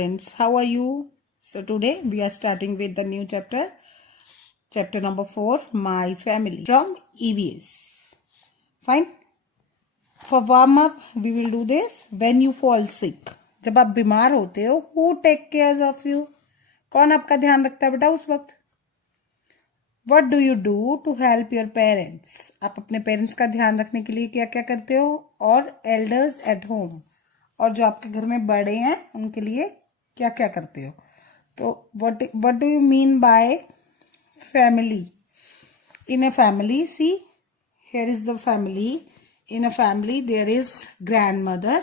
students, how are you? So today we are starting with the new chapter, chapter number 4, My Family from EVS. Fine. For warm up, we will do this. When you fall sick, जब आप बीमार होते हो, who take cares of you? कौन आपका ध्यान रखता है बेटा उस वक्त? What do you do to help your parents? आप अपने पेरेंट्स का ध्यान रखने के लिए क्या क्या करते हो? और elders at home, और जो आपके घर में बड़े हैं उनके लिए क्या क्या करते हो? तो what do you mean by family? In a family, see, here is the family. In a family there is grandmother,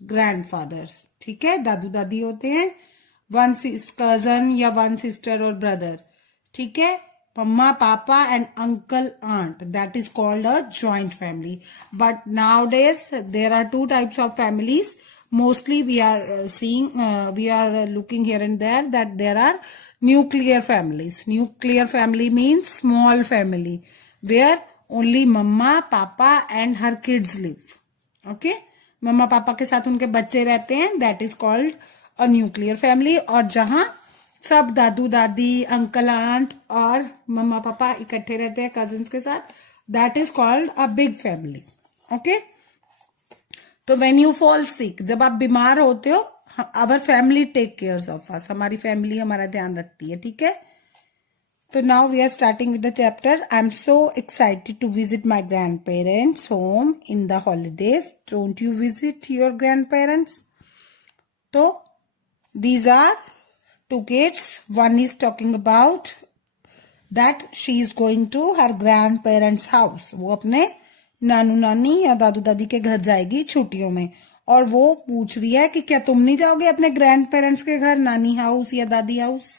grandfather. ठीक है, दादू दादी होते हैं, वन कजन या वन सिस्टर और ब्रदर. ठीक है, mama, papa and uncle, aunt. That is called a joint family. But nowadays there are two types of families. Mostly we are seeing, we are looking here and there that there are nuclear families. Nuclear family means small family where only mama, papa and her kids live. Okay, mama papa के साथ उनके बच्चे रहते हैं. That is called a nuclear family. और जहां सब दादू दादी, अंकल आंट और मम्मा पापा इकट्ठे रहते हैं कजिन्स के साथ, that is called a big family. Okay, तो व्हेन यू फॉल सिक, जब आप बीमार होते हो, our family take care of us, हमारी फैमिली हमारा ध्यान रखती है. ठीक है, तो now we are starting with the chapter. I am so excited to visit my grandparents home in the holidays. Don't you visit your grandparents? तो these are two kids. One is talking about that she is going to her grandparents house. वो अपने नानू नानी या दादू दादी के घर जाएगी छुट्टियों में, और वो पूछ रही है कि क्या तुम नहीं जाओगे अपने ग्रैंड पेरेंट्स के घर, नानी हाउस या दादी house?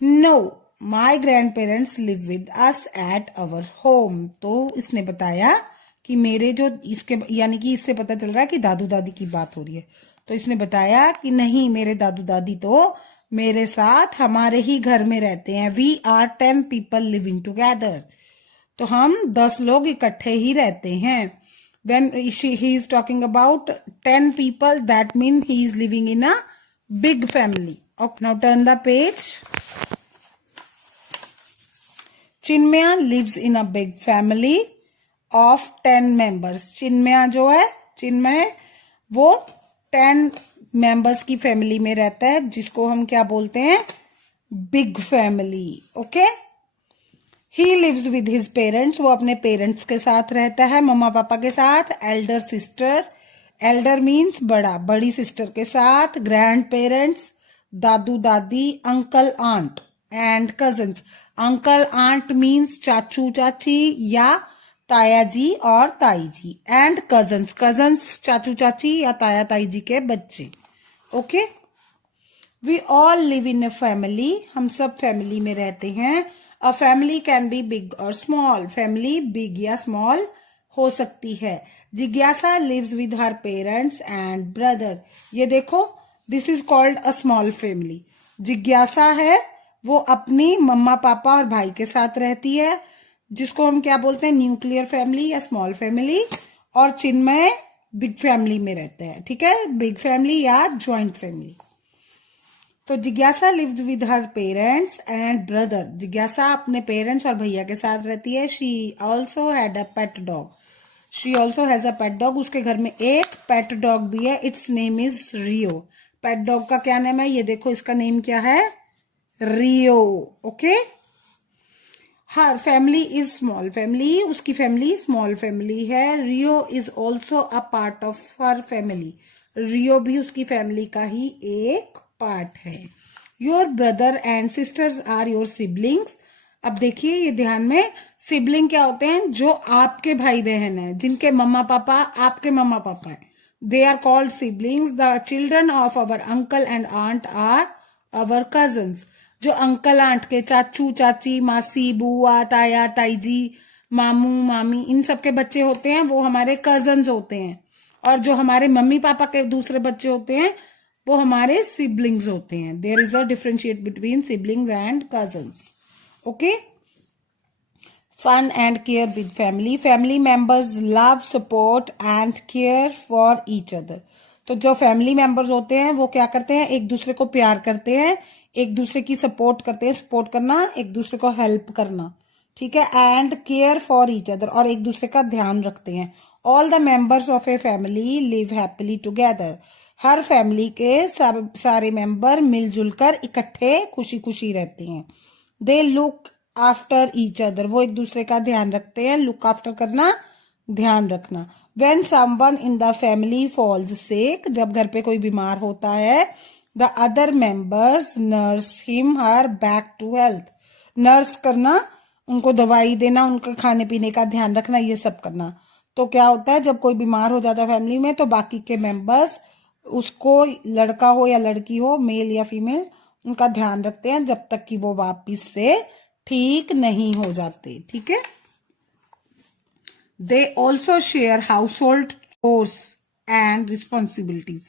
No, my grandparents live with us at our home. तो इसने बताया कि मेरे जो इसके, यानी कि इससे पता चल रहा है कि दादू दादी की बात हो रही है. तो इसने बताया कि नहीं, मेरे दादू दादी तो मेरे साथ हमारे ही घर में रहते हैं. We are 10 people living together. तो हम 10 लोग इकट्ठे ही रहते हैं. When he is talking about 10 people, that means he is living in a big family. Okay, now turn the page. Chinmaya lives in a big family of 10 members. Chinmaya जो है, चिन्मय, वो 10 members की फैमिली में रहता है, जिसको हम क्या बोलते हैं? Big family. Okay, he lives with his parents. वो अपने पेरेंट्स के साथ रहता है, मम्मा पापा के साथ. एल्डर सिस्टर, एल्डर मीन्स बड़ा, बड़ी सिस्टर के साथ. ग्रैंड पेरेंट्स, दादू दादी, uncle aunt and cousins. Uncle aunt means चाचू चाची या ताया जी और ताई जी. एंड कजन्स, कजन्स चाचू चाची या ताया ताई जी के बच्चे. Okay, we all live in a family. हम सब फैमिली में रहते हैं. A family can be big और स्मॉल. फैमिली बिग या स्मॉल हो सकती है. जिज्ञासा lives with her parents and brother. ये देखो, this is called a small family. जिज्ञासा है, वो अपनी मम्मा पापा और भाई के साथ रहती है, जिसको हम क्या बोलते हैं? न्यूक्लियर फैमिली या स्मॉल फैमिली. और चिन्मय बिग फैमिली में रहते हैं. ठीक है, बिग फैमिली या ज्वाइंट फैमिली. तो जिज्ञासा lived with her parents and brother. जिज्ञासा अपने पेरेंट्स और भैया के साथ रहती है. She also had a pet dog. She also has a pet dog. उसके घर में एक पेट डॉग भी है. It's name is Rio. Pet dog का क्या नाम है? ये देखो, इसका नेम क्या है? Rio. Okay, her family is small family. उसकी फैमिली स्मॉल फैमिली है. Rio is also a part of her family. रियो भी उसकी फैमिली का ही एक पार्ट है. Your brother and sisters are your siblings. अब देखिए, ये ध्यान में, सिबलिंग क्या होते हैं? जो आपके भाई बहन है, जिनके मम्मा पापा आपके मम्मा पापा हैं. They are called siblings. The children of our uncle and aunt are our cousins. जो अंकल आंट के, चाचू चाची, मासी, बुआ, ताया ताई जी, मामू मामी, इन सब के बच्चे होते हैं, वो हमारे कजन्स होते हैं. और जो हमारे मम्मी पापा के दूसरे बच्चे होते हैं, वो हमारे सिबलिंग्स होते हैं. There is a differentiate between siblings and cousins. Okay, fun and care with family. Family members love, support and care for each other. तो जो फैमिली मेंबर्स होते हैं वो क्या करते हैं, एक दूसरे को प्यार करते हैं, एक दूसरे की सपोर्ट करते हैं, सपोर्ट करना एक दूसरे को हेल्प करना, ठीक है, and care for each other, और एक दूसरे का ध्यान रखते हैं। All the members of a family live happily together, her family के सब सारे मेंबर मिलजुल कर इकट्ठे खुशी खुशी रहते हैं। They look after each other, वो एक दूसरे का ध्यान रखते हैं, लुक आफ्टर करना ध्यान रखना। When someone in the family falls sick, जब घर पे कोई बीमार होता है, the other members nurse him her back to health, nurse करना, उनको दवाई देना, उनका खाने पीने का ध्यान रखना, ये सब करना। तो क्या होता है, जब कोई बीमार हो जाता है फैमिली में, तो बाकी के मेंबर्स उसको, लड़का हो या लड़की हो, मेल या फीमेल, उनका ध्यान रखते हैं जब तक कि वो वापिस से ठीक नहीं हो जाते, ठीक है। They also share household chores and responsibilities.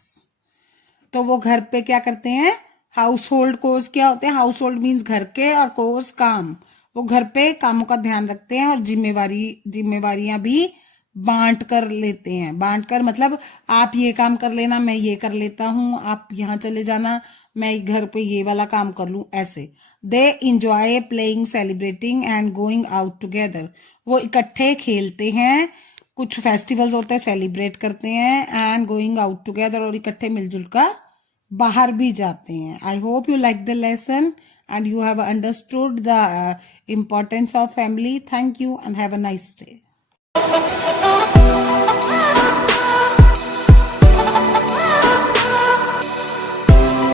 तो वो घर पे क्या करते हैं, हाउस होल्ड कोर्स क्या होते हैं, हाउस होल्ड मीन्स घर के, और कोर्स काम, वो घर पे कामों का ध्यान रखते हैं और जिम्मेवारियां भी बांट कर लेते हैं। बांट कर मतलब आप ये काम कर लेना, मैं ये कर लेता हूँ, आप यहाँ चले जाना, मैं घर पे ये वाला काम कर लूं, ऐसे। They enjoy playing, celebrating and going out together, वो इकट्ठे खेलते हैं, कुछ फेस्टिवल्स होते हैं सेलिब्रेट करते हैं, एंड गोइंग आउट टुगेदर, और इकट्ठे मिलजुल कर बाहर भी जाते हैं। I hope you like the lesson and you have understood the importance of family. Thank you and have a nice day.